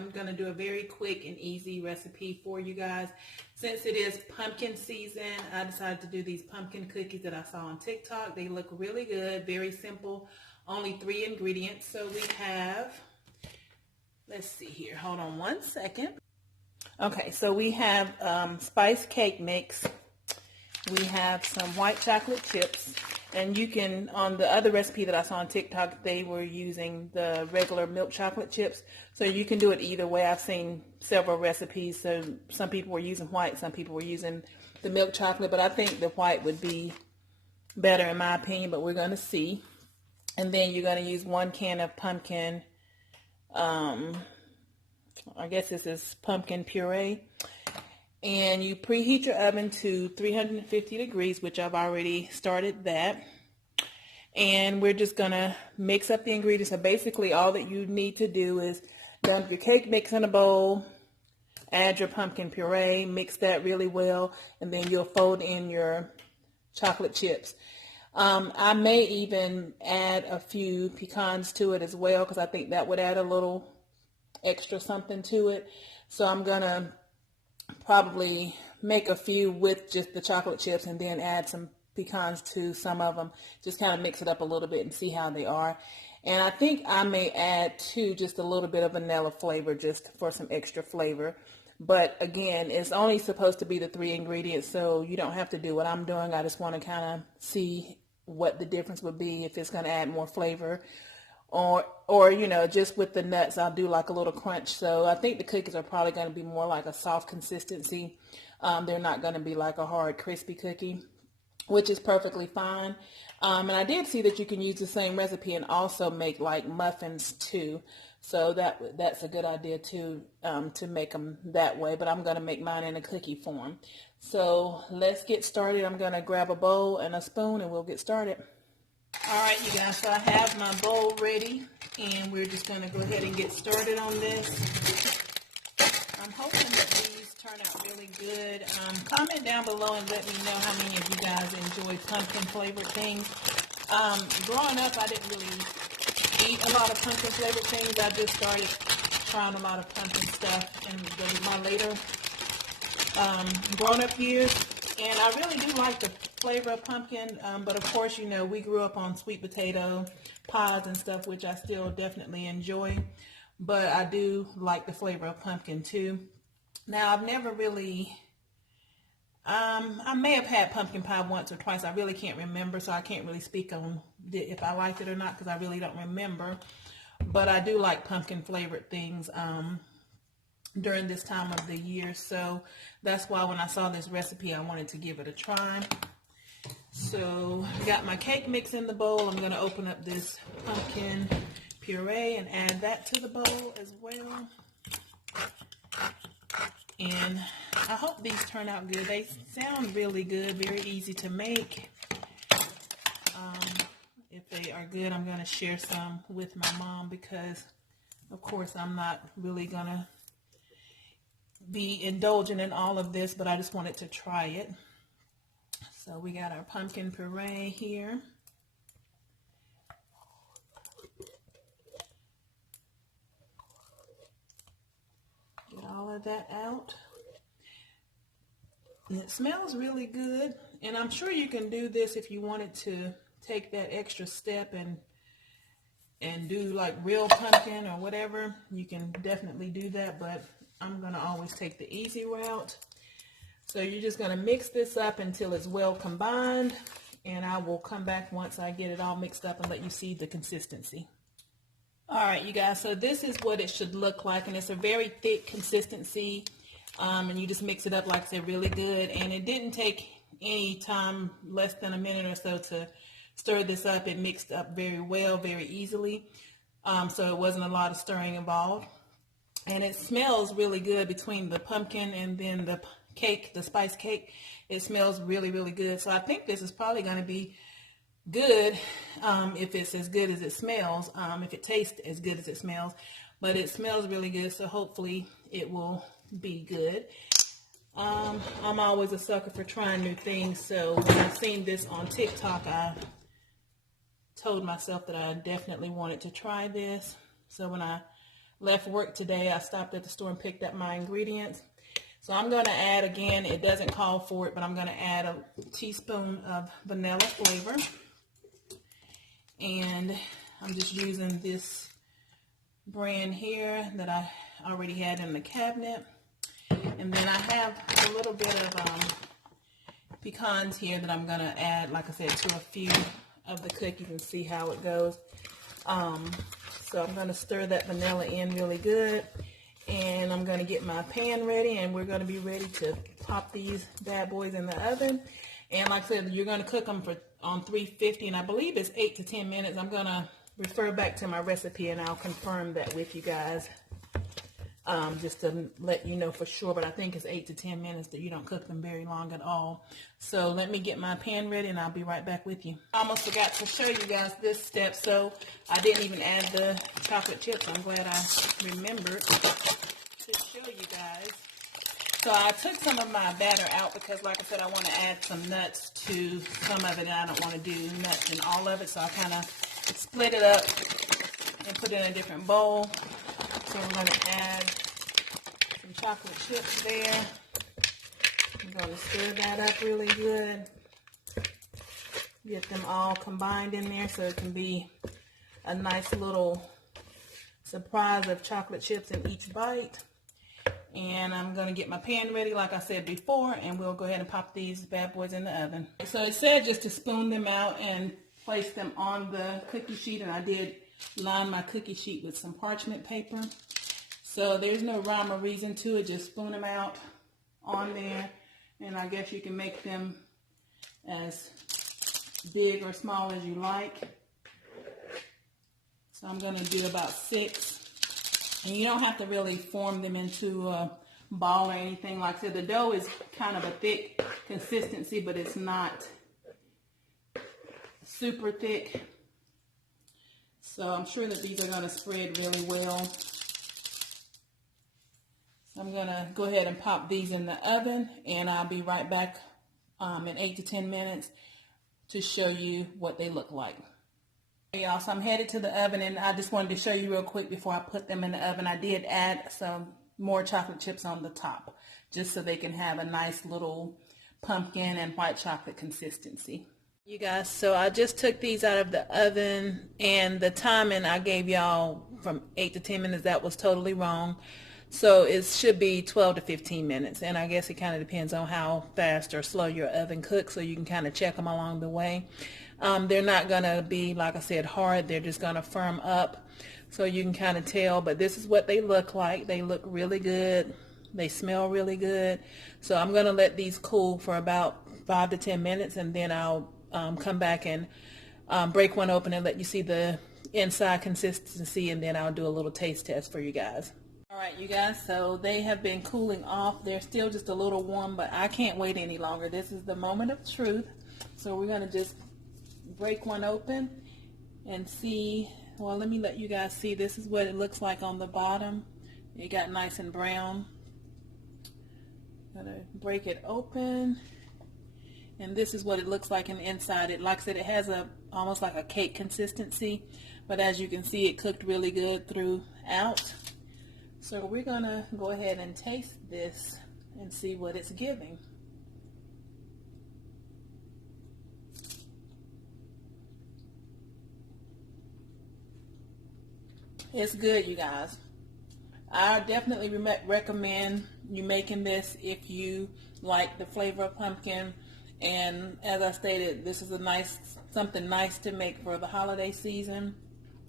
I'm going to do a very quick and easy recipe for you guys. Since it is pumpkin season, I decided to do these pumpkin cookies that I saw on TikTok. They look really good, very simple, only 3 ingredients. So we have, let's see here, hold on one second. Okay, so we have spice cake mix. We have some white chocolate chips. And you can, on the other recipe that I saw on TikTok, they were using the regular milk chocolate chips. So you can do it either way. I've seen several recipes. So some people were using white, some people were using the milk chocolate. But I think the white would be better in my opinion, but we're going to see. And then you're going to use 1 can of pumpkin, I guess this is pumpkin puree. And you preheat your oven to 350 degrees, which I've already started that. And we're just going to mix up the ingredients. So basically all that you need to do is dump your cake mix in a bowl, add your pumpkin puree, mix that really well, and then you'll fold in your chocolate chips. I may even add a few pecans to it as well, because I think that would add a little extra something to it. So I'm going to probably make a few with just the chocolate chips and then add some pecans to some of them. Just kind of mix it up a little bit and see how they are. And I think I may add too just a little bit of vanilla flavor just for some extra flavor. But again, it's only supposed to be the 3 ingredients, so you don't have to do what I'm doing. I just want to kind of see what the difference would be, if it's going to add more flavor. Or you know, just with the nuts, I'll do like a little crunch. So I think the cookies are probably going to be more like a soft consistency. They're not going to be like a hard, crispy cookie, which is perfectly fine. And I did see that you can use the same recipe and also make like muffins too. So that's a good idea too, to make them that way. But I'm going to make mine in a cookie form. So let's get started. I'm going to grab a bowl and a spoon and we'll get started. All right, you guys, so I have my bowl ready, and we're just going to go ahead and get started on this. I'm hoping that these turn out really good. Comment down below and let me know how many of you guys enjoy pumpkin-flavored things. Growing up, I didn't really eat a lot of pumpkin-flavored things. I just started trying a lot of pumpkin stuff in my later grown-up years. And I really do like the flavor of pumpkin, but of course, you know, we grew up on sweet potato pies and stuff, which I still definitely enjoy. But I do like the flavor of pumpkin too. Now, I've never really, I may have had pumpkin pie once or twice. I really can't remember, so I can't really speak on if I liked it or not, because I really don't remember. But I do like pumpkin flavored things during this time of the year, so that's why when I saw this recipe I wanted to give it a try. So I got my cake mix in the bowl. I'm going to open up this pumpkin puree and add that to the bowl as well. And I hope these turn out good. They sound really good, very easy to make. If they are good, I'm going to share some with my mom, because of course I'm not really going to be indulging in all of this, but I just wanted to try it. So we got our pumpkin puree here. Get all of that out. And it smells really good. And I'm sure you can do this if you wanted to take that extra step and do like real pumpkin or whatever. You can definitely do that, but I'm going to always take the easy route. So you're just going to mix this up until it's well combined, and I will come back once I get it all mixed up and let you see the consistency. All right, you guys, so this is what it should look like, and it's a very thick consistency, and you just mix it up, like I said, really good. And it didn't take any time, less than a minute or so, to stir this up. It mixed up very well, very easily, so it wasn't a lot of stirring involved. And it smells really good between the pumpkin and then the cake, the spice cake. It smells really, really good. So I think this is probably going to be good if it's as good as it smells, if it tastes as good as it smells. But it smells really good, so hopefully it will be good. I'm always a sucker for trying new things, so when I seen this on TikTok, I told myself that I definitely wanted to try this. So when I left work today, I stopped at the store and picked up my ingredients. So I'm going to add, again, it doesn't call for it, but I'm going to add a teaspoon of vanilla flavor. And I'm just using this brand here that I already had in the cabinet. And then I have a little bit of pecans here that I'm going to add, like I said, to a few of the cookies and see how it goes. So I'm going to stir that vanilla in really good. And I'm going to get my pan ready, and we're going to be ready to pop these bad boys in the oven. And like I said, you're going to cook them on 350, and I believe it's 8 to 10 minutes. I'm going to refer back to my recipe, and I'll confirm that with you guys, just to let you know for sure. But I think it's 8 to 10 minutes, that you don't cook them very long at all. So let me get my pan ready, and I'll be right back with you. I almost forgot to show you guys this step, so I didn't even add the chocolate chips. I'm glad I remembered to show you guys. So I took some of my batter out because, like I said, I want to add some nuts to some of it, and I don't want to do nuts in all of it. So I kind of split it up and put it in a different bowl. So I'm going to add some chocolate chips there. I'm going to stir that up really good. Get them all combined in there so it can be a nice little surprise of chocolate chips in each bite. And I'm going to get my pan ready, like I said before, and we'll go ahead and pop these bad boys in the oven. So it said just to spoon them out and place them on the cookie sheet, and I did line my cookie sheet with some parchment paper. So there's no rhyme or reason to it, just spoon them out on there, and I guess you can make them as big or small as you like. So I'm going to do about 6. And you don't have to really form them into a ball or anything. Like I said, the dough is kind of a thick consistency, but it's not super thick. So I'm sure that these are going to spread really well. So I'm going to go ahead and pop these in the oven, and I'll be right back in 8 to 10 minutes to show you what they look like. Hey y'all, so I'm headed to the oven, and I just wanted to show you real quick before I put them in the oven. I did add some more chocolate chips on the top, just so they can have a nice little pumpkin and white chocolate consistency. You guys, so I just took these out of the oven, and the timing I gave y'all from 8 to 10 minutes, that was totally wrong. So it should be 12 to 15 minutes, and I guess it kind of depends on how fast or slow your oven cooks, so you can kind of check them along the way. They're not going to be, like I said, hard. They're just going to firm up, so you can kind of tell. But this is what they look like. They look really good. They smell really good. So I'm going to let these cool for about 5 to 10 minutes, and then I'll come back and break one open and let you see the inside consistency, and then I'll do a little taste test for you guys. All right, you guys, so they have been cooling off. They're still just a little warm, but I can't wait any longer. This is the moment of truth. So we're going to just break one open and see. Well, let me let you guys see. This is what it looks like on the bottom. It got nice and brown. Gonna break it open, and this is what it looks like inside. It, like I said, it has almost like a cake consistency, but as you can see, it cooked really good throughout. So we're gonna go ahead and taste this and see what it's giving. It's good, you guys. I definitely recommend you making this if you like the flavor of pumpkin. And as I stated, this is something nice to make for the holiday season.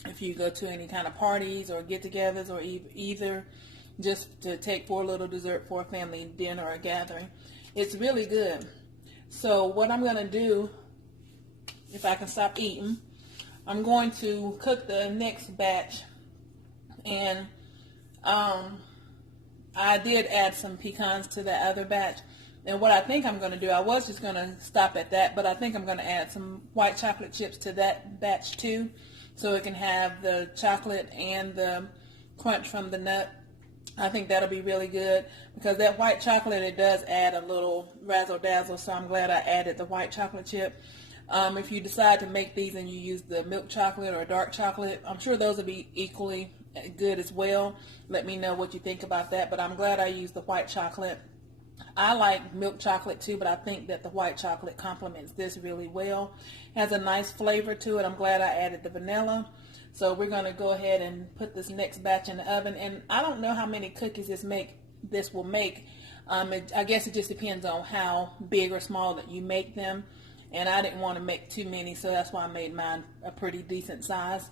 If you go to any kind of parties or get-togethers, or either just to take for a little dessert for a family dinner or a gathering. It's really good. So what I'm going to do, if I can stop eating, I'm going to cook the next batch. And I did add some pecans to the other batch. And what I think I'm going to do, I was just going to stop at that, but I think I'm going to add some white chocolate chips to that batch too, so it can have the chocolate and the crunch from the nut. I think that'll be really good, because that white chocolate, it does add a little razzle dazzle, so I'm glad I added the white chocolate chip. If you decide to make these and you use the milk chocolate or dark chocolate, I'm sure those will be equally good as well. Let me know what you think about that. But I'm glad I used the white chocolate. I like milk chocolate too, but I think that the white chocolate complements this really well. Has a nice flavor to it. I'm glad I added the vanilla. So we're going to go ahead and put this next batch in the oven. And I don't know how many cookies this will make. I guess it just depends on how big or small that you make them. And I didn't want to make too many, so that's why I made mine a pretty decent size.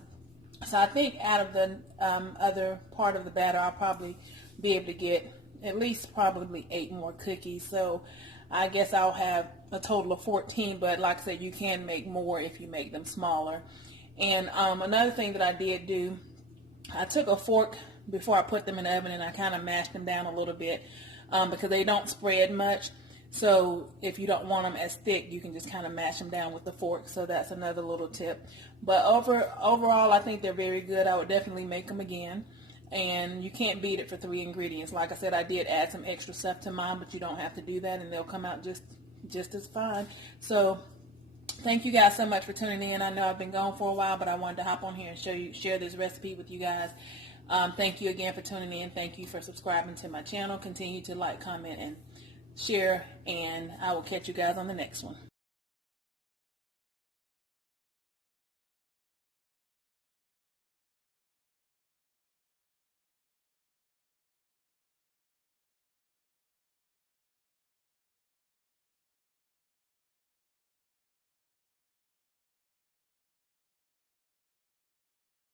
So I think out of the other part of the batter, I'll probably be able to get at least probably 8 more cookies. So I guess I'll have a total of 14, but like I said, you can make more if you make them smaller. And another thing that I did do, I took a fork before I put them in the oven and I kind of mashed them down a little bit because they don't spread much. So if you don't want them as thick, you can just kind of mash them down with the fork. So that's another little tip. But overall, I think they're very good. I would definitely make them again. And you can't beat it for 3 ingredients. Like I said, I did add some extra stuff to mine, but you don't have to do that, and they'll come out just as fine. So thank you guys so much for tuning in. I know I've been gone for a while, but I wanted to hop on here and share this recipe with you guys. Thank you again for tuning in. Thank you for subscribing to my channel. Continue to like, comment, and share, and I will catch you guys on the next one.